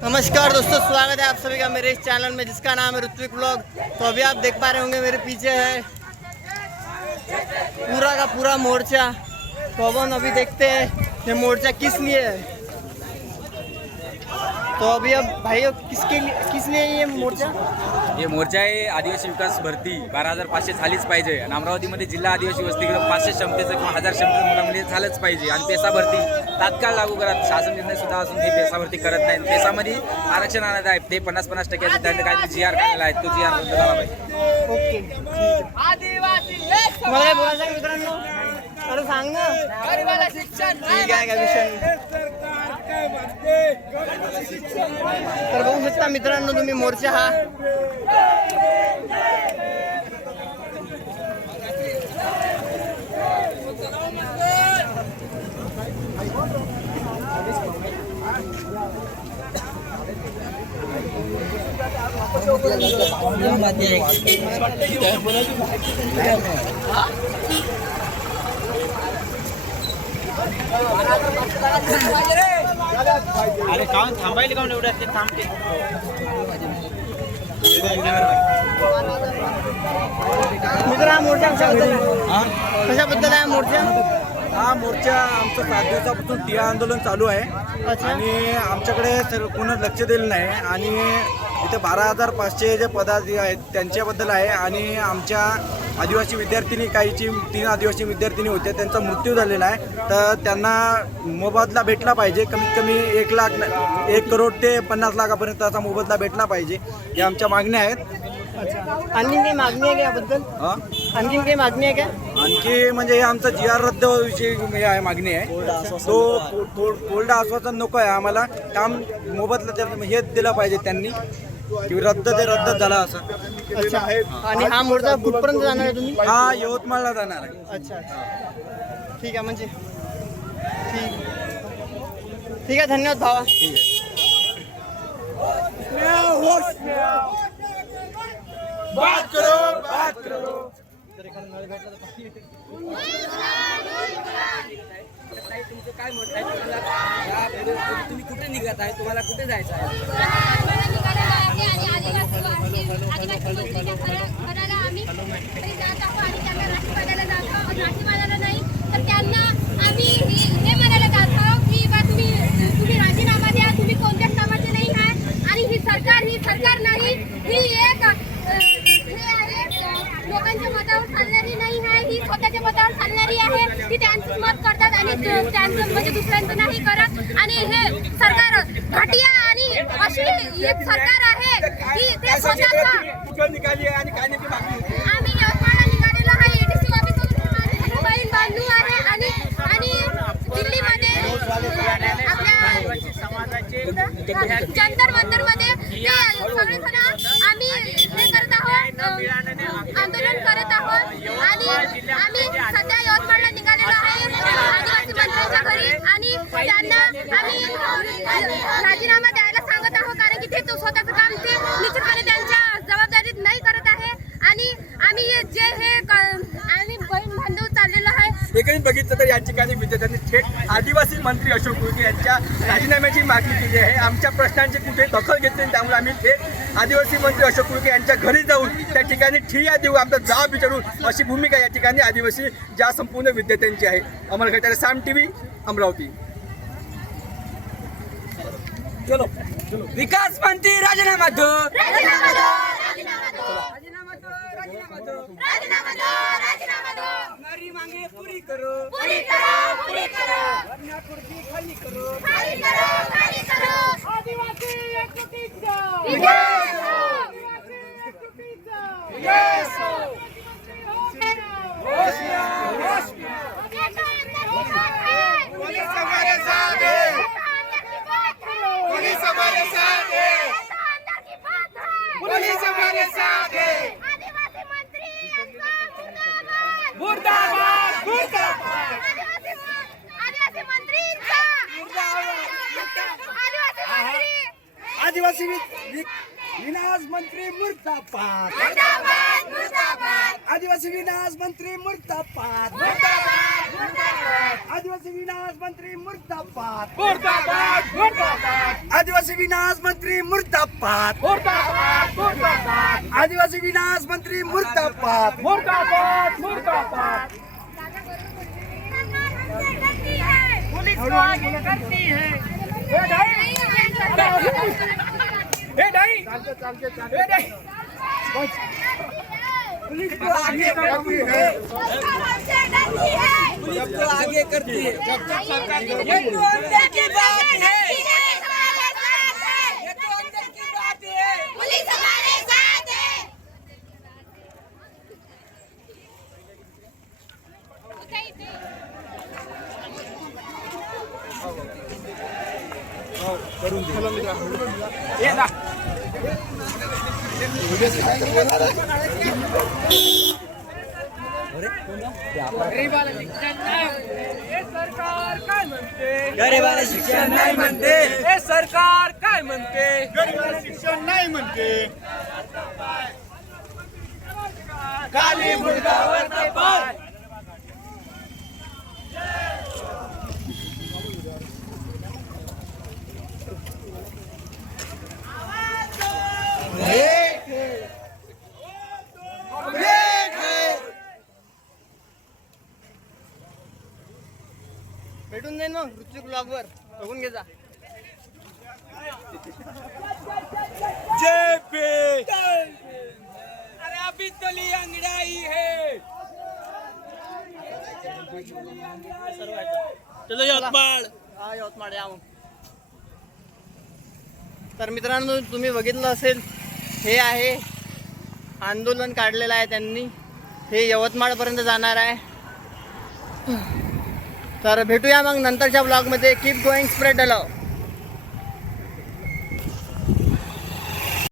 नमस्कार दोस्तों, स्वागत है आप सभी का मेरे इस चैनल में जिसका नाम है ऋत्विक ब्लॉग। तो अभी आप देख पा रहे होंगे मेरे पीछे है पूरा का पूरा मोर्चा। तो अपन अभी देखते हैं ये मोर्चा किस लिए है। तो अभी अब भाइयों किस लिए ये मोर्चा? हे मोर्चा आहे आदिवासी विकास भरती 12,500 झालीच पाहिजे आणि अमरावतीमध्ये जिल्हा आदिवासी वसतिगृह 500 क्षमतेचं किंवा 1000 क्षमतेचं मुलामुळे झालंच पाहिजे आणि पेसा भरती तात्काळ लागू करा। शासन निर्णय सुद्धा असून हे पेसा भरती करत नाही। पेसामध्ये आरक्षण आणत आहे ते 50-50% त्यांनी काहीतरी जी आर काढलेला आहे तो जी आर रद्द झाला पाहिजे। ओके, तुम्हाला काय बोलायचं आहे मित्रांनो? अरे सांग ना। ठीक आहे का विषय? तर बघू शकता मित्रांनो तुम्ही मोर्चा हा अरे काऊन थांबायला काऊन एवढं ते थांबते मित्र हा मोर्चा कशाबद्दल आहे मोर्चा? हा मोर्चा आमचं 7 दिवसापासून ठिय्या आंदोलन चालू आहे आणि आमच्याकडे कोणी लक्ष दिलं नाही आणि इथे 12,500 जे पदाधिकारी आहेत त्यांच्याबद्दल आहे आणि आमच्या आदिवासी विद्यार्थिनी काहीची 3 आदिवासी विद्यार्थिनी होते त्यांचा मृत्यू झालेला आहे। तर त्यांना मोबदला भेटला पाहिजे, कमीत कमी 1 करोड ते 50 लाखापर्यंतचा मोबदला भेटला पाहिजे, या आमच्या मागण्या आहेत। आणखी काही मागणी आहे का याबद्दल? आणखी काही मागणी आहे का? आणखी म्हणजे हे आमचं जी आर रद्द विषयी आहे मागणी आहे। तो कोल्ड आश्वासन नको आहे आम्हाला, काम मोबदला हे दिला पाहिजे त्यांनी की रद्द झाला असं। अच्छा, आणि हा मोर्चा कुठपर्यंत जाणार आहे तुम्ही? हा यवतमाळला जाणार आहे। अच्छा, ठीक आहे म्हणजे ठीक आहे, धन्यवाद भावा। बात करो तुमचं काय मत आहे? तुम्ही कुठे निघत आहे? तुम्हाला कुठे जायचं आहे? सरकार नाही, ही एक लोकांच्या मतावर चालणारी नाही आहे, ही स्वतःच्या मतावर चालणारी आहे। ती त्यांचंच मत करतात आणि त्यांचं म्हणजे दुसऱ्यांचं नाही करत। आणि हे सरकार घटिया आणि अशी एक सरकार आहे की ते स्वतःचा आम्ही यवतमाळला निघालेलो आहे। एडीसी ऑफिसमधून माझे बहीण बांधू आहे आणि दिल्लीमध्ये आपल्या जंतर मंतर मध्ये सगळेजण आम्ही हे करत आहोत, आंदोलन करत आहोत आणि आम्ही सध्या यवतमाळला निघालेलो आहे आदिवासी मंत्र्यांच्या घरी आणि त्यांना आम्ही राजीनामा द्यायला सांगत आहोत, कारण की ते स्वतःचं काम ते निश्चितपणे त्यांच्या जबाबदारीत नाही करत आहे। आणि आम्ही जे हे आम्ही बहीण बांधव चाललेलो आहे। एकही बघितलं तर या ठिकाणी विद्यार्थ्यांनी थेट आदिवासी मंत्री अशोक उईके यांच्या राजीनाम्याची मागणी केली आहे। आमच्या प्रश्नांची कुठे दखल घेतली नाही, त्यामुळे आम्ही थेट आदिवासी मंत्री अशोक उईके यांच्या घरी जाऊन त्या ठिकाणी ठिय्या देऊ, आमचा जाब विचारू, अशी भूमिका या ठिकाणी आदिवासी ज्या संपूर्ण विद्यार्थ्यांची आहे। अमर घटारे, साम टीव्ही, अमरावती। चलो विकास मंत्री राजीनामा दो, राजीनामा दो, राजीनामा दो, राजीनामा दो, राजीनामा दो, राजीनामा दो, हमारी मांगे पूरी करो, पूरी करो, पूरी करो, वरना कुर्सी खाली करो, खाली करो, खाली करो। आदिवासी एकजुटीचा विजय हो, आदिवासी एकजुटीचा विजय हो। पुलिस हमारे साथ है, पुलिस हमारे साथ है, पुलिस हमारे साथ है। आदिवासी मंत्री मुर्दाबाद, मुर्दाबाद, मुर्दाबाद। आदिवासी मंत्री आदिवासी विनाश मंत्री मुर्दाबाद, मुर्दाबाद, मुर्दाबाद। आदिवासी विनाश मंत्री मुर्दाबाद, मुर्दाबाद। आदिवासी विनाश मंत्री मुर्दाबाद मुर्दाबाद मुर्दाबाद आदिवासी विनाश मंत्री मुर्दाबाद मुर्दाबाद मुर्दाबाद आदिवासी विनाश मंत्री मुर्दाबाद मुर्दाबाद मुर्दाबाद पुलिस को आगे करती है ए ढाई ए ढाई ए ढाई पुलिस को आगे करती है पुलिस को आगे करती है जब तक सरकार ये तो अंदर की बात है ये तो अंदर की बात है पुलिस हमारे साथ है ये ना हे सरकार काय म्हणते गरिबाला शिक्षण नाही म्हणते हे सरकार काय म्हणते गरिबाला शिक्षण नाही म्हणते खाली मुर्दावर तपास भेटून जाईल मग ऋत्विक ब्लॉगवर बघून घे जा. अरे अभी तली अंगड़ाई है हा यवतमाळ या मग. तर मित्रांनो तुम्ही बघितलं असेल हे आहे आंदोलन काढलेलं आहे त्यांनी. हे यवतमाळपर्यंत जाणार आहे. तर भेटूया मग नंतरच्या ब्लॉगमध्ये. Keep going spread the love.